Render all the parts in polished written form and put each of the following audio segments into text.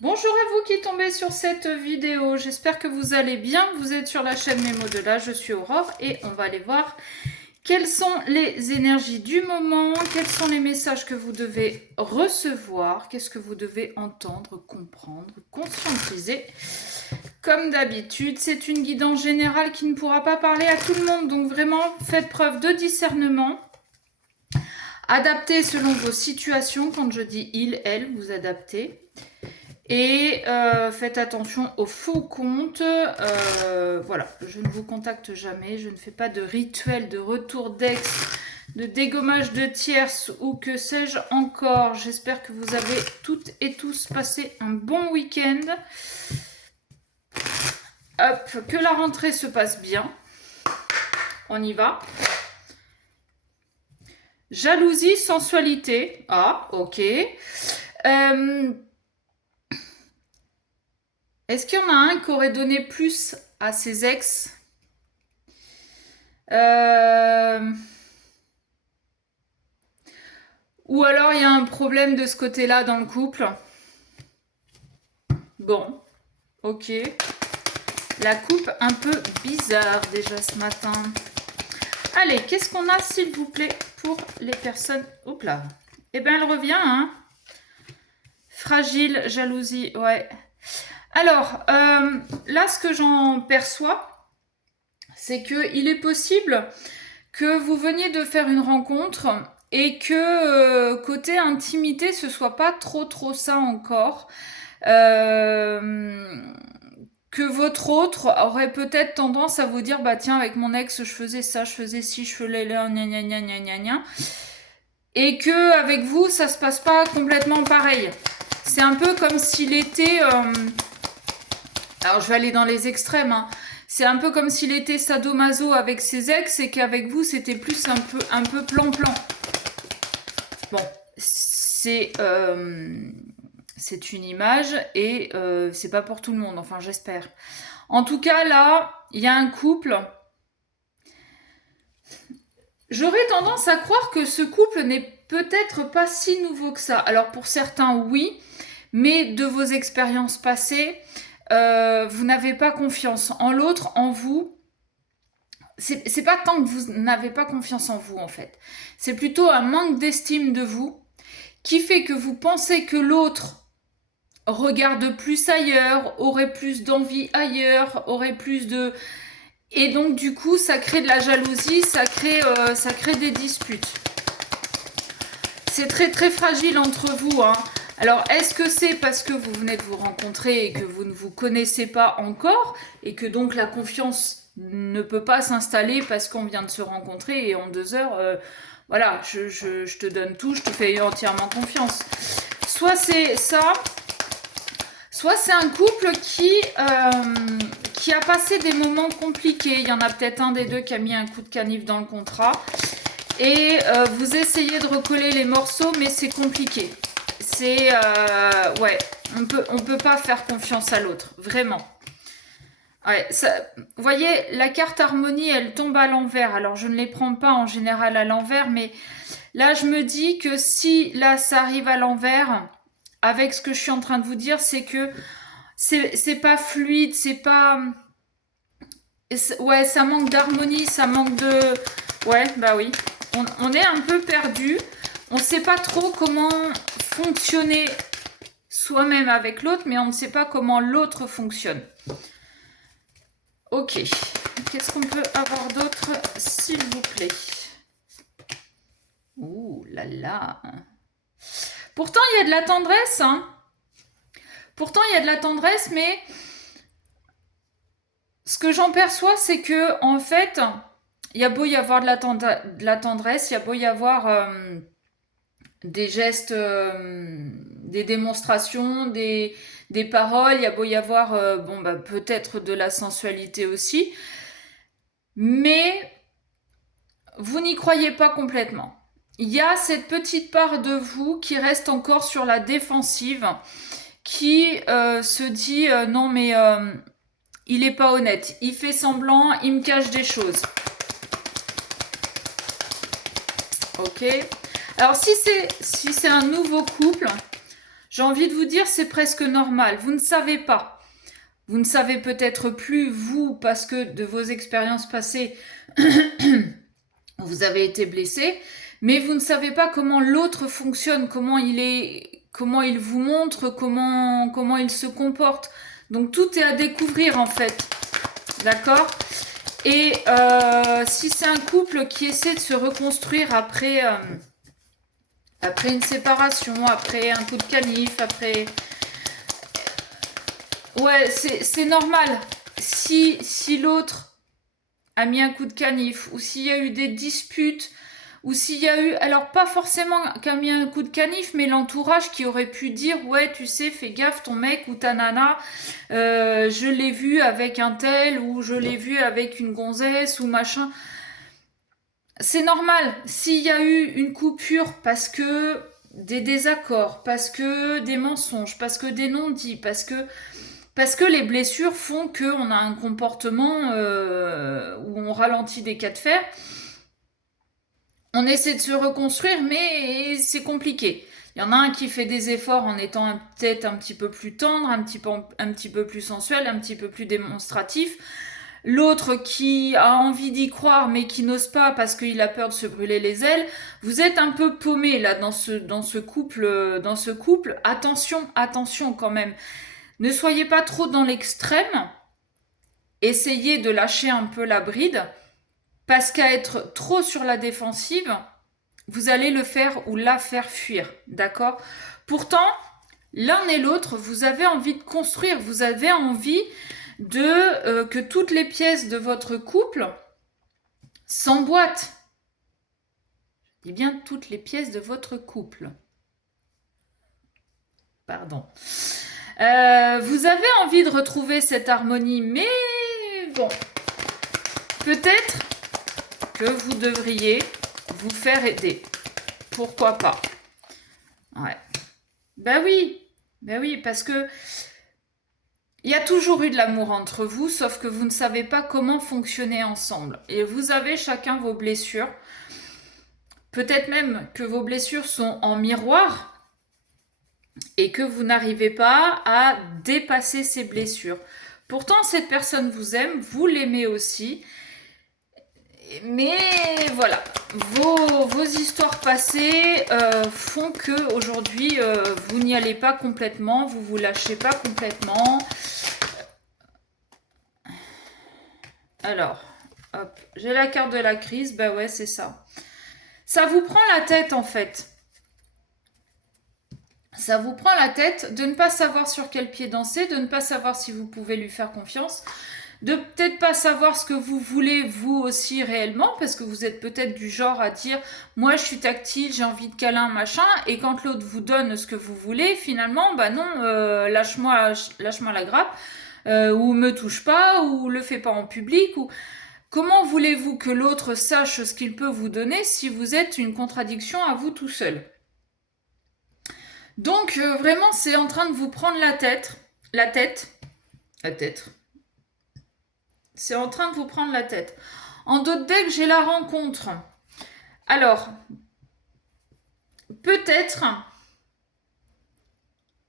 Bonjour à vous qui tombez sur cette vidéo, j'espère que vous allez bien, vous êtes sur la chaîne Mes mots de là, je suis Aurore et on va aller voir quelles sont les énergies du moment, quels sont les messages que vous devez recevoir, qu'est-ce que vous devez entendre, comprendre, conscientiser. Comme d'habitude, c'est une guidance générale qui ne pourra pas parler à tout le monde, donc vraiment faites preuve de discernement. Adaptez selon vos situations, quand je dis il, elle, vous adaptez. Et faites attention aux faux comptes. Voilà, je ne vous contacte jamais. Je ne fais pas de rituel de retour d'ex, de dégommage de tierces ou que sais-je encore. J'espère que vous avez toutes et tous passé un bon week-end. Hop, que la rentrée se passe bien. On y va. Jalousie, sensualité. Ah, ok. Est-ce qu'il y en a un qui aurait donné plus à ses ex? Ou alors il y a un problème de ce côté-là dans le couple? Bon, ok. La coupe un peu bizarre déjà ce matin. Allez, qu'est-ce qu'on a s'il vous plaît pour les personnes? Hop là. Eh bien elle revient, hein. Fragile, jalousie, ouais. Alors, là, ce que j'en perçois, c'est qu'il est possible que vous veniez de faire une rencontre et que côté intimité, ce soit pas trop ça encore. Que votre autre aurait peut-être tendance à vous dire bah tiens, avec mon ex, je faisais ça, je faisais ci, je faisais là, gna gna gna gna gna gna. Et que avec vous, ça se passe pas complètement pareil. C'est un peu comme s'il était... alors je vais aller dans les extrêmes, hein. C'est un peu comme s'il était sadomaso avec ses ex et qu'avec vous c'était plus un peu plan-plan. Bon, c'est une image et c'est pas pour tout le monde, enfin j'espère. En tout cas là, il y a un couple. J'aurais tendance à croire que ce couple n'est peut-être pas si nouveau que ça. Alors pour certains oui, mais de vos expériences passées, vous n'avez pas confiance en l'autre, en vous. C'est pas tant que vous n'avez pas confiance en vous en fait. C'est plutôt un manque d'estime de vous qui fait que vous pensez que l'autre regarde plus ailleurs, aurait plus d'envie ailleurs, aurait plus de... Et donc du coup ça crée de la jalousie, ça crée des disputes. C'est très fragile entre vous, hein. Alors, est-ce que c'est parce que vous venez de vous rencontrer et que vous ne vous connaissez pas encore et que donc la confiance ne peut pas s'installer parce qu'on vient de se rencontrer et en 2 heures, voilà, je te donne tout, je te fais entièrement confiance. Soit c'est ça, soit c'est un couple qui a passé des moments compliqués. Il y en a peut-être un des deux qui a mis un coup de canif dans le contrat. Et vous essayez de recoller les morceaux, mais c'est compliqué. C'est... ouais, on peut pas faire confiance à l'autre, vraiment. Ouais, ça, vous voyez, la carte harmonie, elle tombe à l'envers. Alors, je ne les prends pas en général à l'envers, mais là, je me dis que si là, ça arrive à l'envers, avec ce que je suis en train de vous dire, c'est que c'est pas fluide, c'est pas... Ouais, ça manque d'harmonie, ça manque de... Ouais, bah oui. On est un peu perdu. On ne sait pas trop comment fonctionner soi-même avec l'autre, mais on ne sait pas comment l'autre fonctionne. Ok. Qu'est-ce qu'on peut avoir d'autre, s'il vous plaît? Ouh là là. Pourtant, il y a de la tendresse, hein. Pourtant, il y a de la tendresse, mais ce que j'en perçois, c'est que, en fait, il y a beau y avoir de la tendresse, il y a beau y avoir des gestes, des démonstrations, des paroles, il y a beau y avoir bon, bah, peut-être de la sensualité aussi, mais vous n'y croyez pas complètement. Il y a cette petite part de vous qui reste encore sur la défensive, qui se dit non mais il est pas honnête, il fait semblant, il me cache des choses. Ok. Alors si c'est un nouveau couple, j'ai envie de vous dire, c'est presque normal. Vous ne savez pas. Vous ne savez peut-être plus, vous, parce que de vos expériences passées, vous avez été blessé, mais vous ne savez pas comment l'autre fonctionne, comment il vous montre, comment il se comporte. Donc tout est à découvrir en fait. D'accord? Et si c'est un couple qui essaie de se reconstruire après une séparation, après un coup de canif, après... Ouais, c'est normal. Si l'autre a mis un coup de canif, ou s'il y a eu des disputes, ou s'il y a eu, alors pas forcément qu'a mis un coup de canif, mais l'entourage qui aurait pu dire, ouais, tu sais, fais gaffe, ton mec ou ta nana, je l'ai vu avec un tel, ou je l'ai vu avec une gonzesse, ou machin. C'est normal. S'il y a eu une coupure parce que des désaccords, parce que des mensonges, parce que des non-dits, parce que les blessures font qu'on a un comportement où on ralentit des cas de fer. On essaie de se reconstruire, mais c'est compliqué. Il y en a un qui fait des efforts en étant peut-être un petit peu plus tendre, un petit peu plus sensuel, un petit peu plus démonstratif. L'autre qui a envie d'y croire mais qui n'ose pas parce qu'il a peur de se brûler les ailes. Vous êtes un peu paumé là dans ce couple. Attention quand même. Ne soyez pas trop dans l'extrême. Essayez de lâcher un peu la bride parce qu'à être trop sur la défensive, vous allez le faire ou la faire fuir, d'accord? Pourtant, l'un et l'autre, vous avez envie de construire, vous avez envie de que toutes les pièces de votre couple s'emboîtent. Je dis bien toutes les pièces de votre couple. Pardon. Vous avez envie de retrouver cette harmonie, mais bon, peut-être que vous devriez vous faire aider. Pourquoi pas? Ouais. Ben oui, parce que il y a toujours eu de l'amour entre vous, sauf que vous ne savez pas comment fonctionner ensemble. Et vous avez chacun vos blessures. Peut-être même que vos blessures sont en miroir et que vous n'arrivez pas à dépasser ces blessures. Pourtant, cette personne vous aime, vous l'aimez aussi. Mais voilà, vos histoires passées font que aujourd'hui vous n'y allez pas complètement, vous vous lâchez pas complètement. Alors, hop, j'ai la carte de la crise, bah ouais, c'est ça. Ça vous prend la tête en fait. Ça vous prend la tête de ne pas savoir sur quel pied danser, de ne pas savoir si vous pouvez lui faire confiance, de peut-être pas savoir ce que vous voulez vous aussi réellement, parce que vous êtes peut-être du genre à dire moi je suis tactile, j'ai envie de câlin, machin, et quand l'autre vous donne ce que vous voulez, finalement, bah non, lâche-moi la grappe, ou me touche pas, ou le fais pas en public, ou... Comment voulez-vous que l'autre sache ce qu'il peut vous donner si vous êtes une contradiction à vous tout seul? Donc vraiment, c'est en train de vous prendre la tête. La tête. La tête. C'est en train de vous prendre la tête. En d'autres decks, j'ai la rencontre. Alors, peut-être...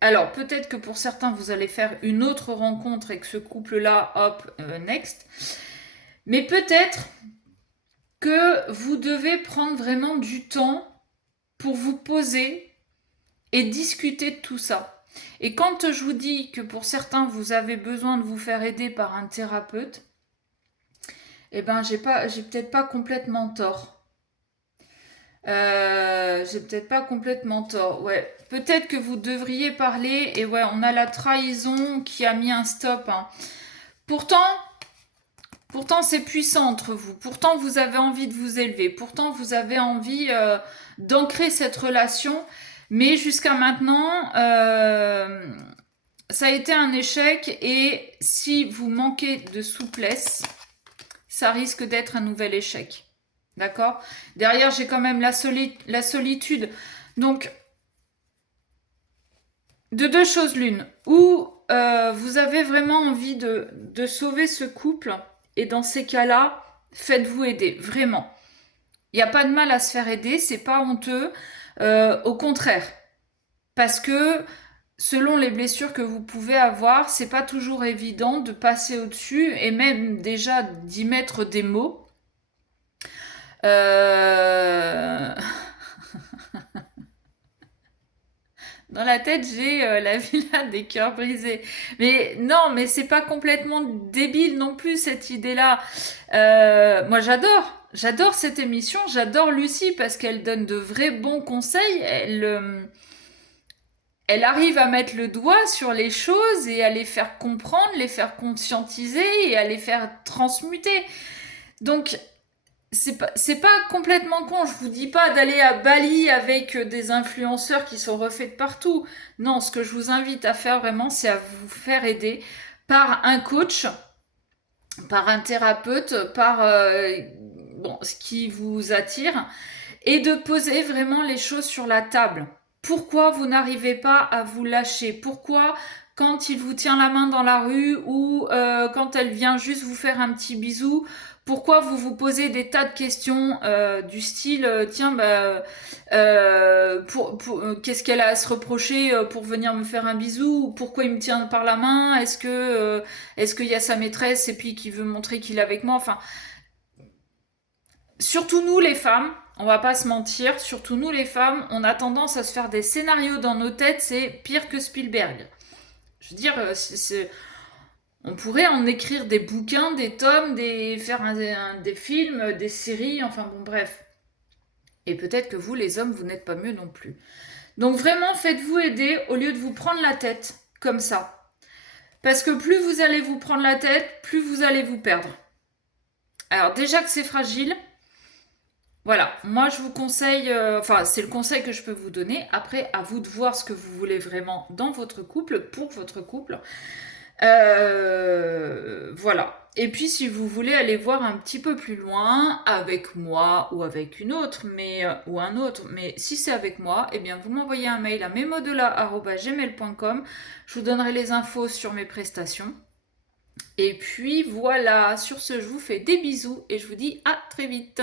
Alors, peut-être que pour certains, vous allez faire une autre rencontre avec ce couple-là, hop, next. Mais peut-être que vous devez prendre vraiment du temps pour vous poser et discuter de tout ça. Et quand je vous dis que pour certains, vous avez besoin de vous faire aider par un thérapeute, eh ben, j'ai peut-être pas complètement tort. J'ai peut-être pas complètement tort. Ouais, peut-être que vous devriez parler. Et ouais, on a la trahison qui a mis un stop. Hein. Pourtant, c'est puissant entre vous. Pourtant, vous avez envie de vous élever. Pourtant, vous avez envie d'ancrer cette relation. Mais jusqu'à maintenant, ça a été un échec. Et si vous manquez de souplesse, ça risque d'être un nouvel échec. D'accord? Derrière, j'ai quand même la solitude. Donc, de deux choses l'une. Ou vous avez vraiment envie de sauver ce couple. Et dans ces cas-là, faites-vous aider. Vraiment. Il n'y a pas de mal à se faire aider. C'est pas honteux. Au contraire. Parce que selon les blessures que vous pouvez avoir, c'est pas toujours évident de passer au-dessus et même déjà d'y mettre des mots. Euh, Dans la tête, j'ai la villa des cœurs brisés. Mais non, mais c'est pas complètement débile non plus cette idée-là. Moi, j'adore cette émission. J'adore Lucie parce qu'elle donne de vrais bons conseils. Elle arrive à mettre le doigt sur les choses et à les faire comprendre, les faire conscientiser et à les faire transmuter. Donc, c'est pas complètement con. Je vous dis pas d'aller à Bali avec des influenceurs qui sont refaits de partout. Non, ce que je vous invite à faire vraiment, c'est à vous faire aider par un coach, par un thérapeute, par bon, ce qui vous attire, et de poser vraiment les choses sur la table. Pourquoi vous n'arrivez pas à vous lâcher? Pourquoi quand il vous tient la main dans la rue ou quand elle vient juste vous faire un petit bisou, pourquoi vous vous posez des tas de questions du style tiens qu'est-ce qu'elle a à se reprocher pour venir me faire un bisou? Pourquoi il me tient par la main? Est-ce qu'il y a sa maîtresse et puis qui veut montrer qu'il est avec moi? Enfin, surtout nous les femmes, on va pas se mentir, surtout nous les femmes, on a tendance à se faire des scénarios dans nos têtes, c'est pire que Spielberg. Je veux dire, on pourrait en écrire des bouquins, des tomes, faire des films, des séries, enfin bon bref. Et peut-être que vous les hommes, vous n'êtes pas mieux non plus. Donc vraiment, faites-vous aider au lieu de vous prendre la tête comme ça. Parce que plus vous allez vous prendre la tête, plus vous allez vous perdre. Alors déjà que c'est fragile, voilà, moi je vous conseille, enfin c'est le conseil que je peux vous donner. Après, à vous de voir ce que vous voulez vraiment dans votre couple, pour votre couple. Voilà. Et puis si vous voulez aller voir un petit peu plus loin avec moi ou avec une autre, ou un autre, mais si c'est avec moi, eh bien vous m'envoyez un mail à memodelà@gmail.com. Je vous donnerai les infos sur mes prestations. Et puis voilà, sur ce, je vous fais des bisous et je vous dis à très vite.